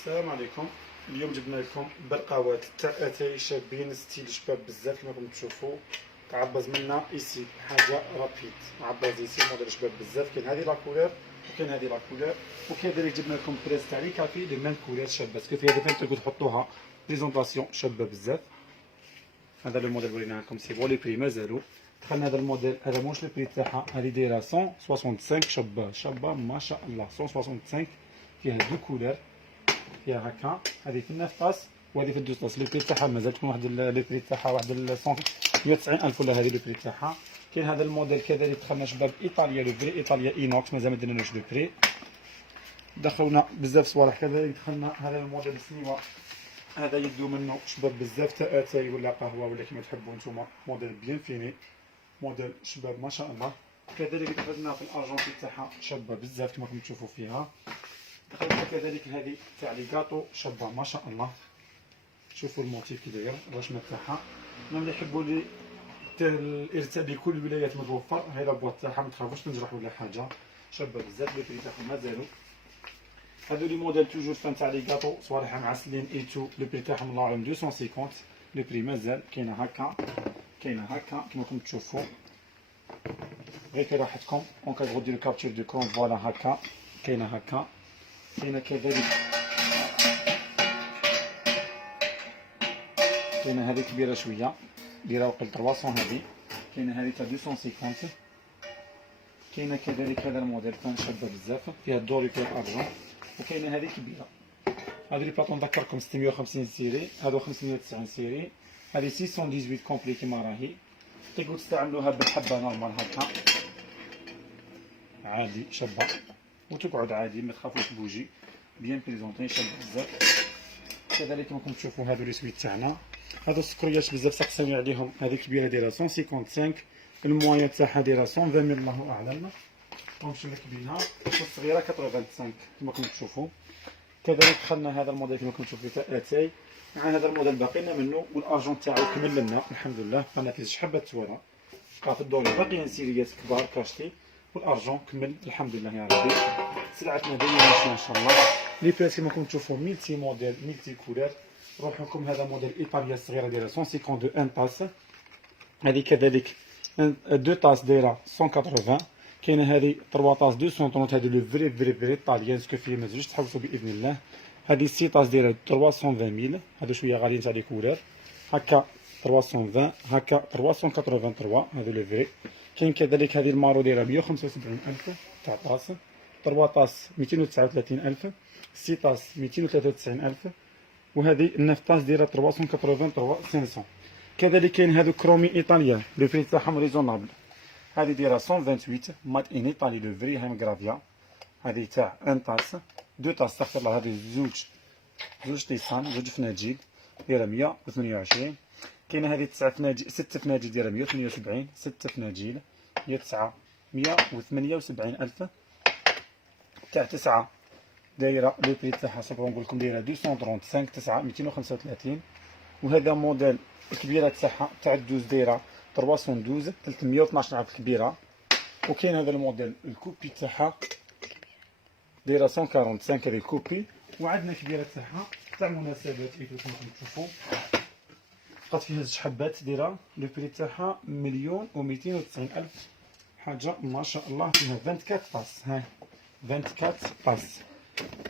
السلام عليكم. اليوم جبنا لكم برقاوات تاع اتاي شابين ستيل شباب بزاف كما راكم تشوفوا. تعبز منا ايسي حاجه رابيد، عباز ايسي موديل شباب بزاف. كاين هذه لا كولور وكاين هذه لا كولور، وكذلك جبنا لكم بريس تاع لي كافي دو ميم كولور شابه، باسكو في هذه فين تقدروا تحطوها بريزونطاسيون شابه بزاف. هذا لو موديل وريناه لكم سي بون. لي بري مازالوا. دخلنا هذا الموديل، هذا موش لو بري تاعها، هذه دايره 165 شابه شابه ما شاء الله. 165 فيها دو كولور، فيها هكا، هذه في 9 طاس وهذه في 12 طاس. لي بري تاعها مازال تكون واحد لي بري تاعها واحد 190,000 ولا هذه لو بري تاعها. كاين هذا الموديل كذلك دخلنا شباب ايطاليا، لو بري ايطاليا اينوكس مازال ما درناش لو بري. دخلونا بزاف صوالح. كذلك دخلنا هذا الموديل سنيوه، هذا يدو منه شباب بزاف تاع اتاي ولا قهوه ولا كيما تحبوا نتوما. موديل بيان فيني، موديل شباب ما شاء الله. كذلك دخلنا في الارجونتي تاعها شابه بزاف كما راكم تشوفوا فيها. دخلنا كذلك هذه تاع لي كاطو شابه ما شاء الله. شوفوا الموتيف كي داير، الرسمه تاعها. اللي يحبوا لي الارتاء بكل الولايات متوفر. هاي لابواط تاعها ما تخافوش تنجرح ولا حاجه، شابه بزاف. لي بري تاعهم مازالوا. هادو لي موديل توجور فان تاع لي كاطو صوالح معسلين ايتو. لو بري تاعهم الله اعلم 250. لو بري مازال. كاينه هكا كاينه هكا كما راكم تشوفوا. غير كي راحتكم اون كتبغوا ديروا كابتشر دو كرون فوالا هكا. كاينه هكا، كاينه كذلك، كاينه هذه كبيره شويه دايره وقل 300. هذه كاينه هذه تاع 250. كاينه كذلك هذا الموديل كان شابه بزاف، فيها الدوري فيها الارجون. وكاينه هذه كبيره. هذه لي بلاطون نذكركم 650 سيري، هادو 590 سيري. هذه 618 كومبلي كيما راهي. تقدروا تستعملوها بالحبه نورمال هكا عادي شابه، وتقعد عادي ما تخافوش بوجي بيان بريزونطي شابه بزاف. كذلك كما راكم تشوفوا هادو لي سويت تاعنا. هادو السكريات بزاف سقساوني عليهم. هذه كبيره دايره 155، الموايا تاعها دايره 120 الله اعلم. ونمشي لكبيرها والصغيره 85 كما راكم تشوفوا. كذلك دخلنا هذا الموديل كما راكم تشوفوا تاع اتاي، مع هذا الموديل باقينا منه والارجون تاعو كمل لنا الحمد لله. قناه لي حبات توالى بقى في الدور باقيين سيريات كبار كاشتي، والارجون كمل الحمد لله يا ربي. سلعتنا دايما ماشيه ان شاء الله. لي بريس كما راكم تشوفوا ميلتي موديل ميلتي كولور. نروح لكم هذا موديل ايطاليا الصغيره دايره 152 ان طاس. هذه كذلك 2 طاس دايره 180. كاينه هذه 3 طاس 230. هذه لو فري فري فري طاليان سكو فيه مازالوش تحوسوا باذن الله. هذه 6 طاس دايره 320,000. هادو شويه غاليين تاع لي كولور هكا 320 هكا 383. هذو لو فري. كاين كذلك هذه المارو دايره 175,000 تاع طاس. 3 طاس 239,000. 6 طاس 293,000. وهذه 9 طاس دايره 383 500. كذلك كاين هذو كرومي ايطاليان لو بري تاعهم ريزونابل. هذه دايره 128 مات ان ايطالي لو فري هايم غرافيا. هذه تاع ان طاس 2 طاس استغفر الله. هذه زوج طيسان زوج فناجيل دايره 128. كاينه هذه 9 فناجيل 6 فناجيل دايره 178. 6 فناجيل هي 178,000 تاع 9 دايره لو بري تاعها صبروا نقول لكم دايره 235 9 235. وهذا موديل الكبيره تاعها تاع الدوز دايره 312 312 عرض كبيره. وكاين هذا الموديل الكوبي تاعها دايره 145 هذه الكوبي. وعندنا كبيره تاعها تاع مناسبات كيف راكم تشوفوا. بقات فيها زوج حبات دايره لو بري تاعها 1,290,000 حاجه ما شاء الله. فيها 24 طاس، ها 24 طاس.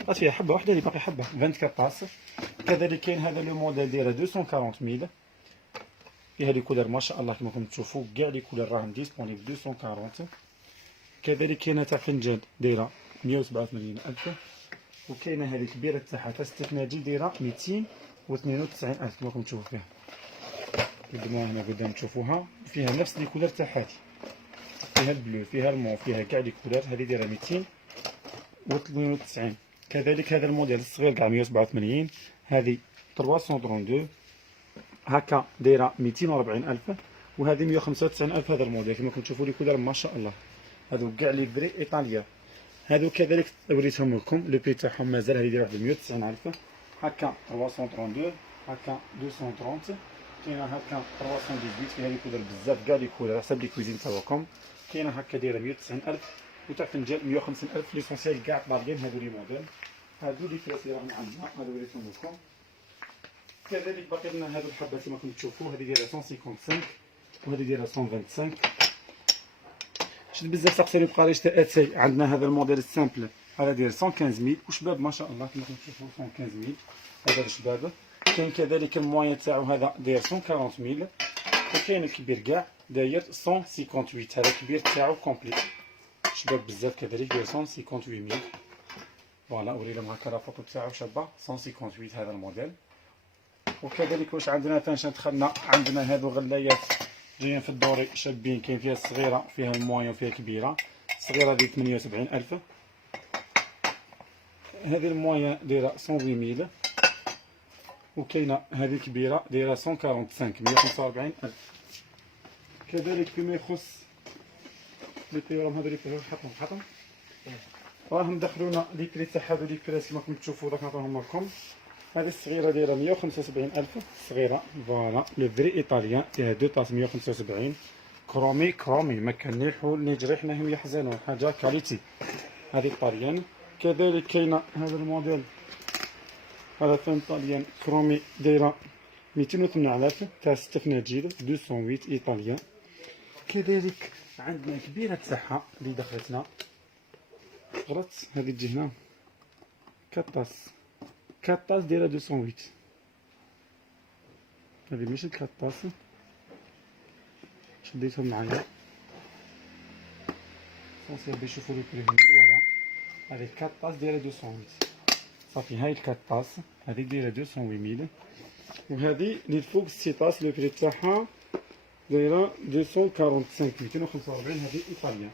بقات فيها حبه واحده اللي باقي حبه 24 طاس. كذلك كاين هذا لو موديل دايره 240,000. فيها لي كولور ما شاء الله كما راكم تشوفوا كاع لي كولور راهم ديسپونيبل 240. كذلك كاينه تاع فنجان دايره 187,000. وكاينه هذه الكبيره تاعها تاع 6 فناجيل دايره 292,000 كما راكم تشوفوا فيها. قدموها هنا قدام تشوفوها. فيها نفس لي كولور تاع هذه، فيها البلو فيها المو فيها كاع لي كولور. هذه دايره 292. كذلك هذا الموديل الصغير كاع 187. هذه 332 هكا دايره 240,000. وهذه 195,000 هذا الموديل كما راكم تشوفوا لي كولور ما شاء الله. هذو كاع لي فري ايطاليا. هذو كذلك وريتهم لكم لو بري تاعهم مازال. هذه دايره 190,000 هكا 332 هكا 230. كاينه هكا 318 فيها لي كولور بزاف كاع لي كولور حسب لي كويزين تاعكم. كاينه هكا دايره 190,000. وتاع فنجان 150,000. ليسونسيال كاع طاليين هذو لي موديل. هادو لي فراس اللي راهم عندنا هادو وريتهم لكم. كذلك باقي لنا هادو الحبات كما راكم تشوفوا، هذه دايره 155 وهذه دايره 125. شفت بزاف سقساني بقى لي شتا اتاي. عندنا هذا الموديل السامبل هذا داير 115000 وشباب ما شاء الله كما راكم تشوفوا 115000 هذا الشباب. كاين كذلك الموان تاعو هذا داير 140000 وكاين الكبير كاع داير 158. هذا الكبير تاعو كومبلي شباب بزاف كذلك داير 158000. فوالا وريلهم هكا لا فوتو تاعو شابه 158 هذا الموديل. وكذلك واش عندنا تانشا دخلنا عندنا هادو غلايات جايين في الدوري شابين، كاين فيها الصغيره فيها الموين وفيها الكبيره. الصغيره دايره 78000 هذه الموين دايره 108000 وكاينه هذه الكبيره دايره 145 145000. كذلك فيما يخص لي بري راهم هادو لي بري حطهم راهم دخلونا لي بري تاع هادو لي بري كيما راكم تشوفوا راك نعطيهم لكم. هذه الصغيره دايره 175000 صغيره فوالا لو فري ايطاليان فيها دو طاس 175 كرومي ما كان ني حول ني جريح نهم يحزنون حاجه كاليتي هذه طاليان. كذلك كاينه هذا الموديل هذا فين طاليان كرومي دايره 208000 تاع 6 فناجيل 208 ايطاليان. كذلك عندنا كبيره تاعها اللي دخلتنا غلط هذه تجي هنا 4 طاس دايره 208 هذه ماشي 4 طاس شديتهم معايا صافي باش يشوفوا لي بري فوالا. هذه 4 طاس دايره 208 صافي. هاي 4 طاس هذه دايره 208000 وهذه اللي الفوق 6 طاس لو بري تاعها دايره 245 245 هذه ايطاليان.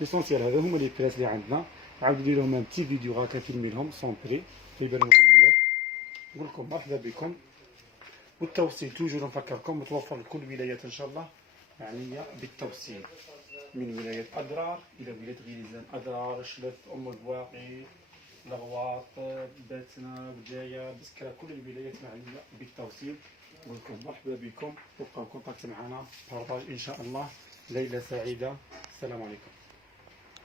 ليسونسيال هذا هما لي بريس اللي عندنا. عاودوا ديروا لهم ان تي فيديو هكا فيلمي لهم سون بري يبان لهم مليح. نقول لكم مرحبا بكم. والتوصيل توجور نفكركم متوفر لكل الولايات ان شاء الله معنيه بالتوصيل من ولايه اضرار الى ولايه غليزان اضرار شلف ام البواقي الغواط باتنا بجايه بسكره كل الولايات معنيه بالتوصيل. نقول لكم مرحبا بكم وبقاو كونتاكت معنا بارطاج ان شاء الله. ليله سعيده. السلام عليكم.